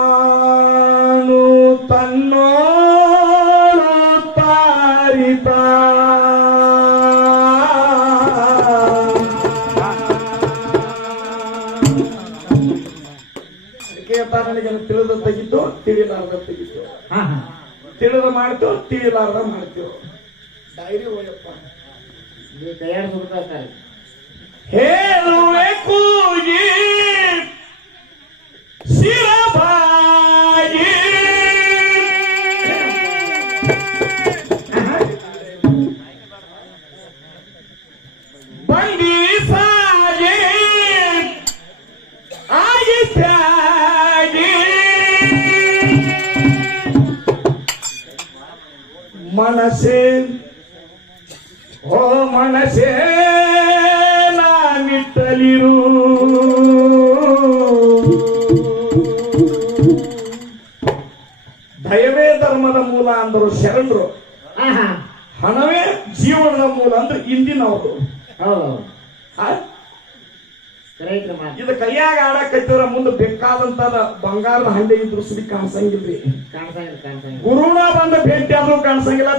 ಎಲ್ಲಾನು ತನ್ನೋಳು ತಾರಿತ ನನಗೆ ತಿಳಿದ ತೆಗಿತು ತಿಳಿಲಾರ್ದ ತೆಗಿತು ತಿಳಿದ ಮಾಡ್ತೇವೆ ತಿಳಿಲಾರ್ದ ಮಾಡ್ತೇವೆ ಡೈರಿ ಹೋಯಪ್ಪ ಹೇಳುವೆ ಕೂಗಿ ಶಿರಬಾಗಿ ಬಂಡಿ ಸಾಗಿ ಆಗಿತ್ಯಾಗಿ ಮನಸ್ಸೇ ಓ ಮನಸ್ಸೇ ನಾನಿಟ್ಟಲಿರು ದಯವೇ ಧರ್ಮದ ಮೂಲ ಅಂದರು ಶರಣರು. ಹಣವೇ ಜೀವನದ ಮೂಲ ಅಂದ್ರೆ ಇಂದಿನವರು. ಇದು ಕೈಯಾಗ ಆಡಕತ್ತಿದ್ರ ಮುಂದೆ ಬೇಕಾದಂತ ಬಂಗಾರದ ಹಂಡೆ ಇದ್ರು ಸುಡಿ ಕಾಣಿಸಂಗಿಲ್ರಿ. ಗುರುನ ಬಂದ ಭೇಟಿ ಆದ್ರೂ ಕಾಣಿಸಂಗಿಲ್ಲ.